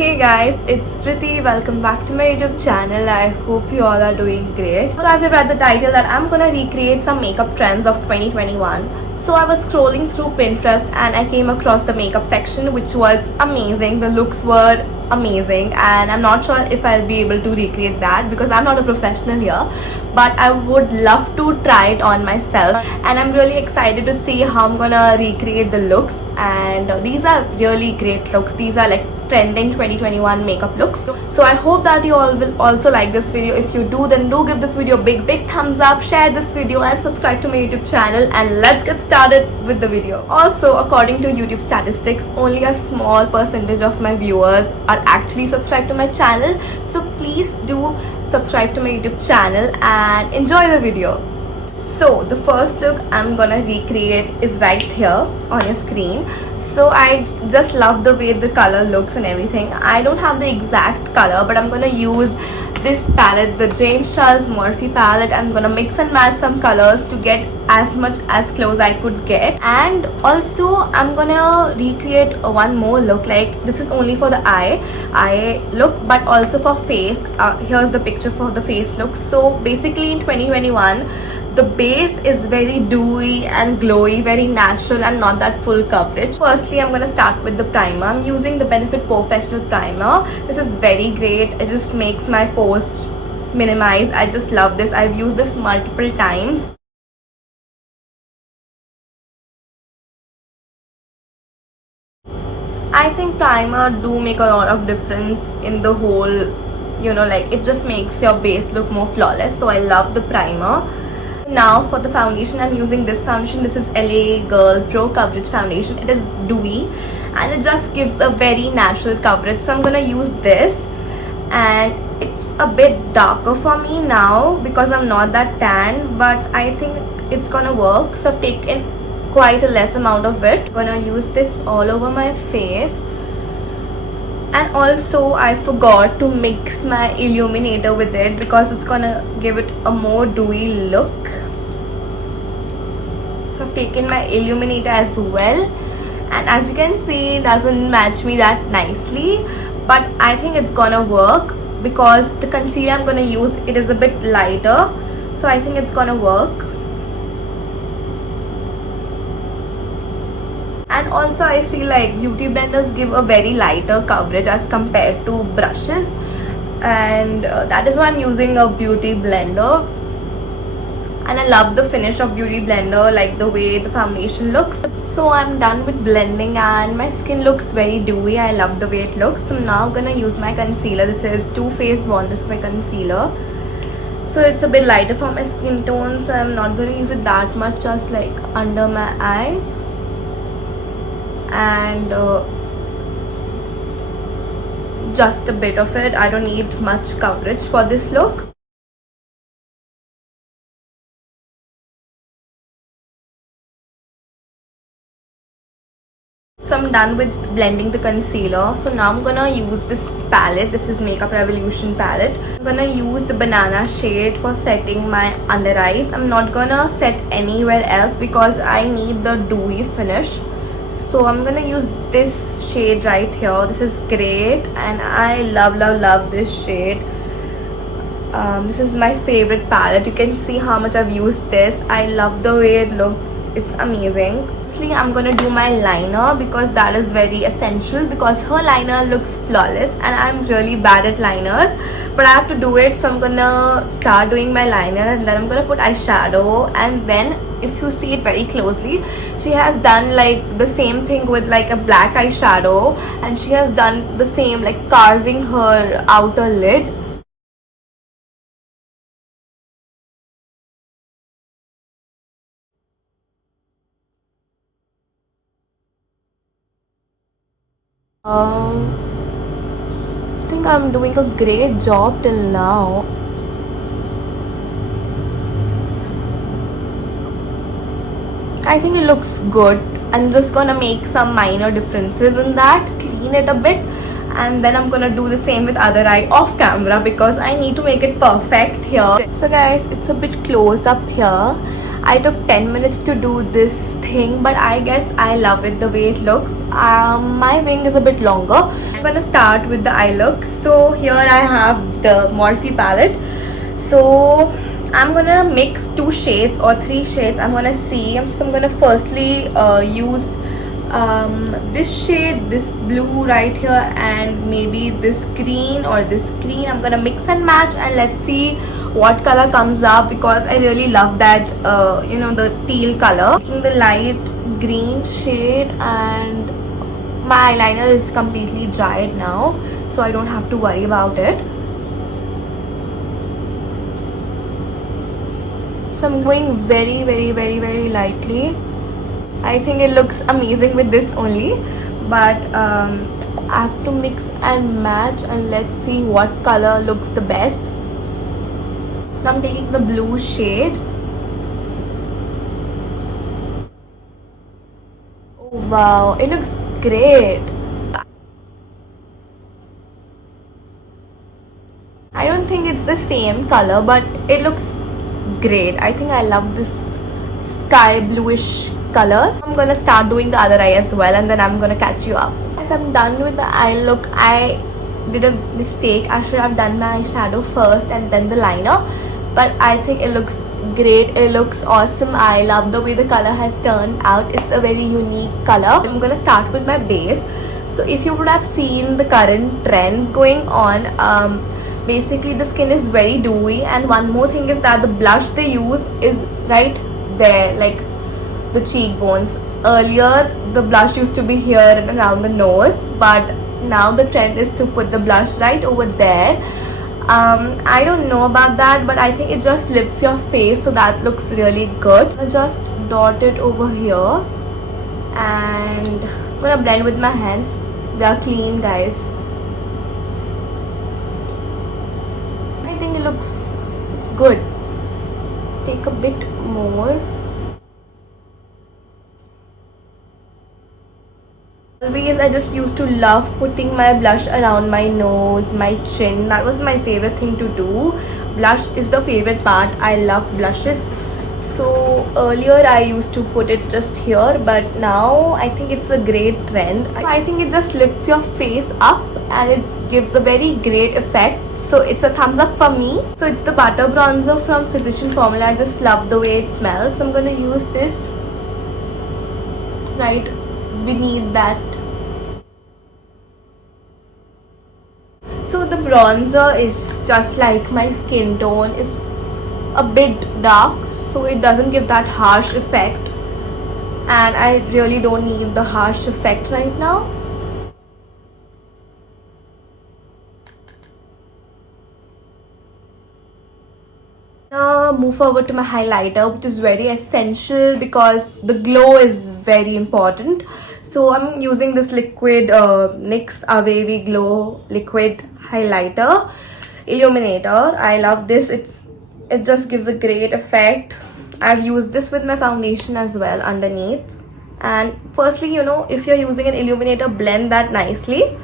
Hey guys, it's Priti. Welcome back to my YouTube channel. I hope you all are doing great. So as I read the title that I'm gonna recreate some makeup trends of 2021. So I was scrolling through Pinterest and I came across the makeup section, which was amazing. The looks were amazing and I'm not sure if I'll be able to recreate that because I'm not a professional here, but I would love to try it on myself and I'm really excited to see how I'm gonna recreate the looks. And these are really great looks. These are like trending 2021 makeup looks. So I hope that you all will also like this video. If you do, then do give this video a big thumbs up, share this video and subscribe to my YouTube channel, and let's get started with the video. Also, according to YouTube statistics, only a small percentage of my viewers are actually subscribed to my channel, so please do subscribe to my YouTube channel and enjoy the video. So the first look I'm gonna recreate is right here on your screen. So I just love the way the color looks and everything. I don't have the exact color, but I'm gonna use this palette, the James Charles Murphy palette. I'm gonna mix and match some colors to get as much as close I could get. And also I'm gonna recreate one more look. Like, this is only for the eye look, but also for face. Here's the picture for the face look. So basically in 2021, the base is very dewy and glowy, very natural and not that full coverage. Firstly, I'm gonna start with the primer. I'm using the Benefit Professional Primer. This is very great. It just makes my pores minimize. I just love this. I've used this multiple times. I think primer do make a lot of difference in the whole, like it just makes your base look more flawless. So I love the primer. Now for the foundation, I'm using this foundation. This is LA Girl Pro Coverage Foundation. It is dewy and it just gives a very natural coverage. So I'm gonna use this, and it's a bit darker for me now because I'm not that tan, but I think it's gonna work. So I've taken quite a less amount of it. I'm gonna use this all over my face. And also I forgot to mix my illuminator with it because it's gonna give it a more dewy look. So I've taken my illuminator as well, and as you can see, it doesn't match me that nicely, but I think it's gonna work because the concealer I'm gonna use, it is a bit lighter, so I think it's gonna work. And also I feel like beauty blenders give a very lighter coverage as compared to brushes, and that is why I'm using a beauty blender. And I love the finish of beauty blender, like the way the foundation looks. So I'm done with blending and my skin looks very dewy. I love the way it looks. So now I'm gonna use my concealer. This is Too Faced Born This Way concealer. So it's a bit lighter for my skin tone, so I'm not gonna use it that much, just like under my eyes. And just a bit of it. I don't need much coverage for this look. So I'm done with blending the concealer. So now I'm gonna use this palette. This is Makeup Revolution palette. I'm gonna use the banana shade for setting my under eyes. I'm not gonna set anywhere else because I need the dewy finish. So I'm gonna use this shade right here. This is great and I love this shade. This is my favorite palette. You can see how much I've used this. I love the way it looks. It's amazing. Firstly, I'm gonna do my liner because that is very essential, because her liner looks flawless and I'm really bad at liners, but I have to do it. So I'm gonna start doing my liner and then I'm gonna put eyeshadow. And then if you see it very closely, she has done like the same thing with like a black eyeshadow, and she has done the same, like carving her outer lid. I think I'm doing a great job till now. I think it looks good. I'm just gonna make some minor differences in that, clean it a bit, and then I'm gonna do the same with other eye off camera because I need to make it perfect here. So guys, it's a bit close up here. I took 10 minutes to do this thing, but I guess I love it the way it looks. My wing is a bit longer. I'm gonna start with the eye look. So here I have the Morphe palette. So I'm gonna mix 2 shades or 3 shades. I'm gonna see. So I'm gonna firstly use this shade, this blue right here, and maybe this green or this green. I'm gonna mix and match, and let's see what color comes up, because I really love that the teal color. Taking the light green shade, and my eyeliner is completely dried now, so I don't have to worry about it. So I'm going very lightly. I think it looks amazing with this only, but I have to mix and match, and let's see what color looks the best. Now I'm taking the blue shade. Oh wow, it looks great. I don't think it's the same color, but it looks great. I think I love this sky bluish color. I'm gonna start doing the other eye as well, and then I'm gonna catch you up. As I'm done with the eye look, I did a mistake. I should have done my eyeshadow first and then the liner, but I think it looks great. It looks awesome. I love the way the color has turned out. It's a very unique color. I'm gonna start with my base. So if you would have seen the current trends going on, basically the skin is very dewy, and one more thing is that the blush they use is right there, like the cheekbones. Earlier the blush used to be here and around the nose, but now the trend is to put the blush right over there. I don't know about that, but I think it just lifts your face, so that looks really good. I'll just dot it over here, and I'm gonna blend with my hands. They are clean, guys. I think it looks good. Take a bit more. Always, I just used to love putting my blush around my nose, my chin. That was my favorite thing to do. Blush is the favorite part. I love blushes. So earlier I used to put it just here, but now I think it's a great trend. I think it just lifts your face up, and it gives a very great effect. So it's a thumbs up for me. So it's the butter bronzer from Physician Formula. I just love the way it smells. So I'm gonna use this right beneath that. So the bronzer is just like my skin tone. Is a bit dark, so it doesn't give that harsh effect, and I really don't need the harsh effect right now. Now move forward to my highlighter, which is very essential because the glow is very important. So I'm using this liquid NYX Away Glow liquid highlighter illuminator. I love this. It just gives a great effect. I've used this with my foundation as well underneath. And firstly, if you're using an illuminator, blend that nicely.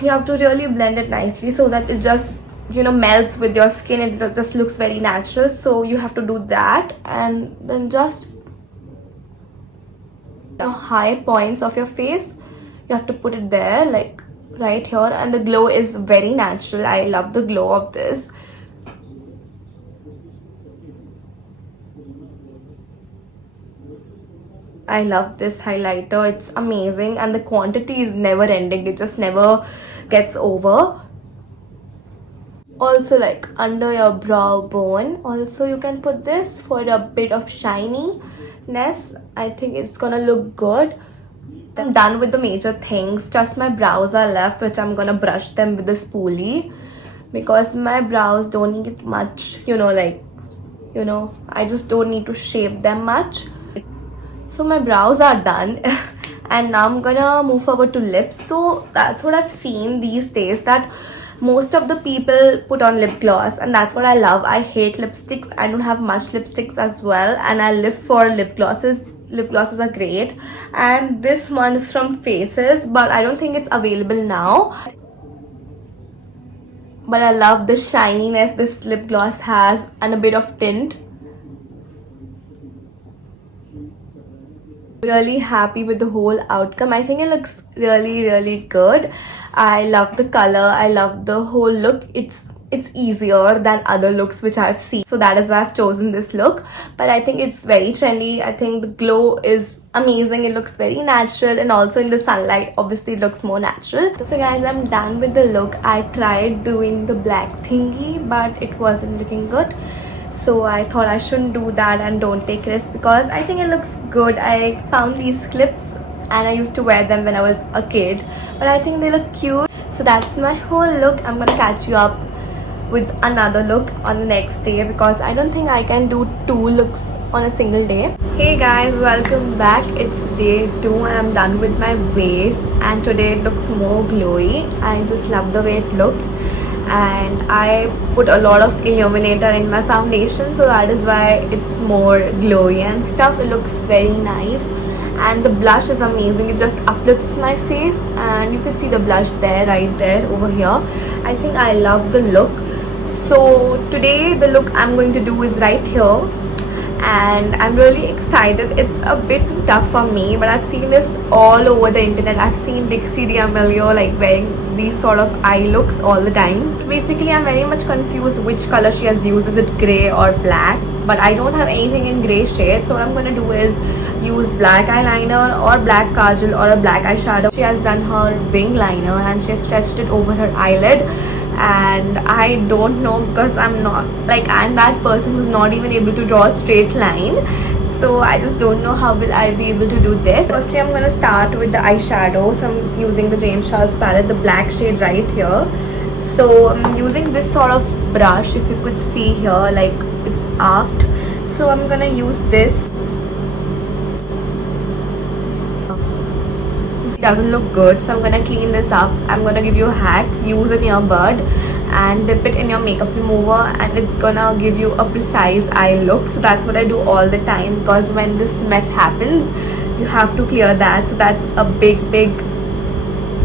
You have to really blend it nicely so that it just melts with your skin. It just looks very natural. So you have to do that, and then just the high points of your face, you have to put it there, like right here, and the glow is very natural. I love the glow of this. I love this highlighter. It's amazing, and the quantity is never ending. It just never gets over. Also, like under your brow bone, also you can put this for a bit of shininess. I think it's gonna look good. I'm done with the major things. Just my brows are left, which I'm gonna brush them with the spoolie, because my brows don't need much, I just don't need to shape them much. So my brows are done. And now I'm gonna move forward to lips. So that's what I've seen these days, that most of the people put on lip gloss, and that's what I love. I hate lipsticks. I don't have much lipsticks as well, and I live for lip glosses. Lip glosses are great, and this one is from Faces, but I don't think it's available now. But I love the shininess this lip gloss has, and a bit of tint. Really happy with the whole outcome. I think it looks really good. I love the color. I love the whole look. It's easier than other looks which I've seen. So that is why I've chosen this look. But I think it's very trendy. I think the glow is amazing. It looks very natural, and also in the sunlight obviously it looks more natural. So guys, I'm done with the look. I tried doing the black thingy, but it wasn't looking good. So I thought I shouldn't do that and don't take risks, because I think it looks good. I found these clips and I used to wear them when I was a kid, but I think they look cute. So that's my whole look. I'm gonna catch you up with another look on the next day, because I don't think I can do 2 looks on a single day. Hey guys, welcome back. It's day 2 and I'm done with my base, and today it looks more glowy. I just love the way it looks, and I put a lot of illuminator in my foundation, so that is why it's more glowy and stuff. It looks very nice, and the blush is amazing. It just uplifts my face, and you can see the blush there, right there over here. I think I love the look. So today the look I'm going to do is right here, and I'm really excited. It's a bit tough for me, but I've seen this all over the internet. I've seen Dixie D'Amelio like wearing these sort of eye looks all the time. Basically, I'm very much confused which color she has used. Is it grey or black? But I don't have anything in grey shade, so what I'm gonna do is use black eyeliner or black kajal or a black eyeshadow. She has done her wing liner and she has stretched it over her eyelid, and I don't know, because I'm that person who's not even able to draw a straight line. So I just don't know how will I be able to do this. Firstly, I'm gonna start with the eyeshadow. So I'm using the James Charles palette, the black shade right here. So I'm using this sort of brush, if you could see here, like it's arced. So I'm gonna use this. Doesn't look good, so I'm gonna clean this up. I'm gonna give you a hack. Use an earbud and dip it in your makeup remover, and it's gonna give you a precise eye look. So that's what I do all the time, because when this mess happens you have to clear that. So that's a big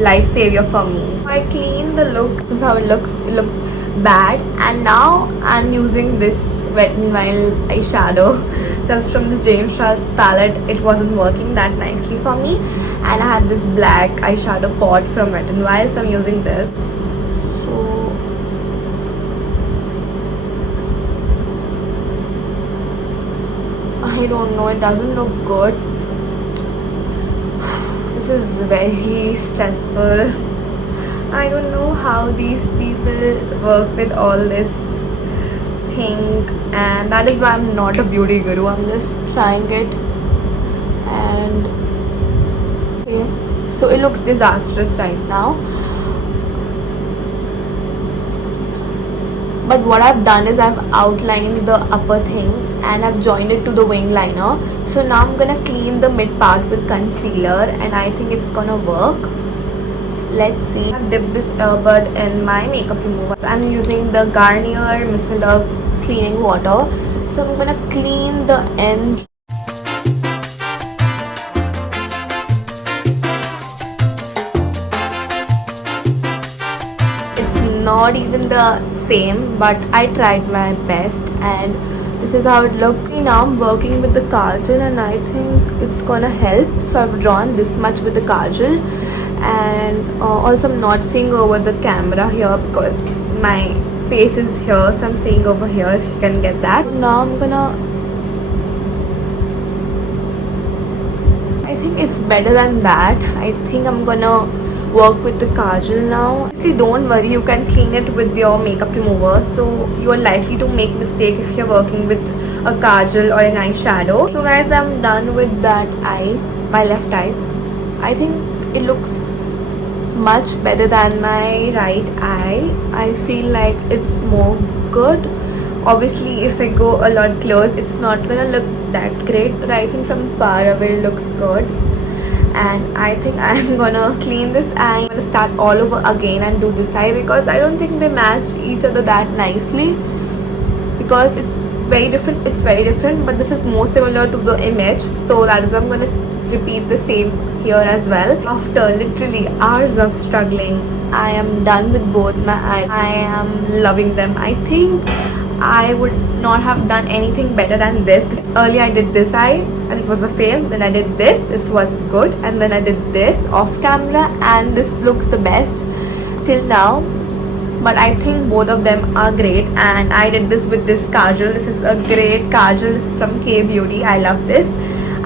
life savior for me. I clean the look. This is how it looks. It looks bad, and now I'm using this Wet n Wild eyeshadow just from the James Charles palette. It wasn't working that nicely for me, and I have this black eyeshadow pot from Wet n Wild, so I'm using this. So I don't know, it doesn't look good. This is very stressful. I don't know how these people work with all this thing, and that is why I'm not a beauty guru. I'm just trying it, and okay. So it looks disastrous right now, but what I've done is I've outlined the upper thing and I've joined it to the wing liner. So now I'm gonna clean the mid part with concealer, and I think it's gonna work. Let's see. I've dipped this earbud in my makeup remover. So I'm using the Garnier Micellar cleaning water. So I'm gonna clean the ends. It's not even the same, but I tried my best, and this is how it looked. Now I'm working with the kajal, and I think it's gonna help. So I've drawn this much with the kajal, and also I'm not seeing over the camera here because my face is here, so I'm seeing over here, if you can get that. Now I'm gonna, I think it's better than that. I think I'm gonna work with the kajal now. Honestly, don't worry, you can clean it with your makeup remover, so you are likely to make mistake if you're working with a kajal or an eyeshadow. So guys, I'm done with that eye, my left eye. I think it looks much better than my right eye. I feel like it's more good. Obviously, if I go a lot close, it's not gonna look that great, but I think from far away it looks good. And I think I'm gonna clean this eye. I'm gonna start all over again and do this eye, because I don't think they match each other that nicely, because it's very different, but this is more similar to the image. So that is why I'm gonna repeat the same here as well. After literally hours of struggling, I am done with both my eyes. I am loving them. I think I would not have done anything better than this. Earlier I did this eye, and it was a fail. Then I did this was good, and then I did this off camera, and this looks the best till now. But I think both of them are great, and I did this with this kajal. This is a great kajal. This is from K Beauty. I love this.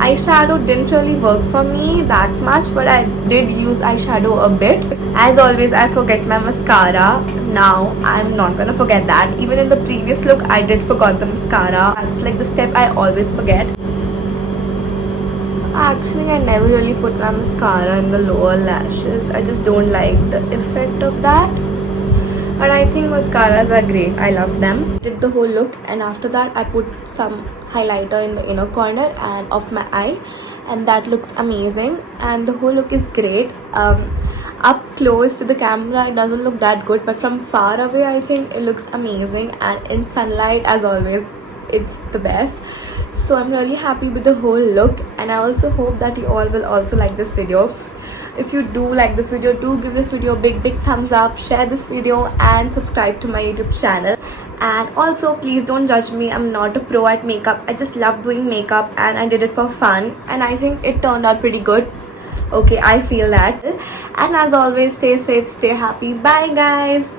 Eyeshadow didn't really work for me that much, but I did use eyeshadow a bit. As always, I forget my mascara. Now I'm not gonna forget that. Even in the previous look, I did forget the mascara. That's like the step I always forget. So actually, I never really put my mascara in the lower lashes. I just don't like the effect of that. But I think mascaras are great. I love them. Did the whole look, and after that I put some highlighter in the inner corner and of my eye, and that looks amazing. And the whole look is great. Up close to the camera it doesn't look that good, but from far away I think it looks amazing, and in sunlight, as always, it's the best. So I'm really happy with the whole look, and I also hope that you all will also like this video. If you do like this video, do give this video a big thumbs up, share this video, and subscribe to my YouTube channel. And also, please don't judge me. I'm not a pro at makeup. I just love doing makeup, and I did it for fun, and I think it turned out pretty good. Okay, I feel that. And as always, stay safe, stay happy. Bye guys.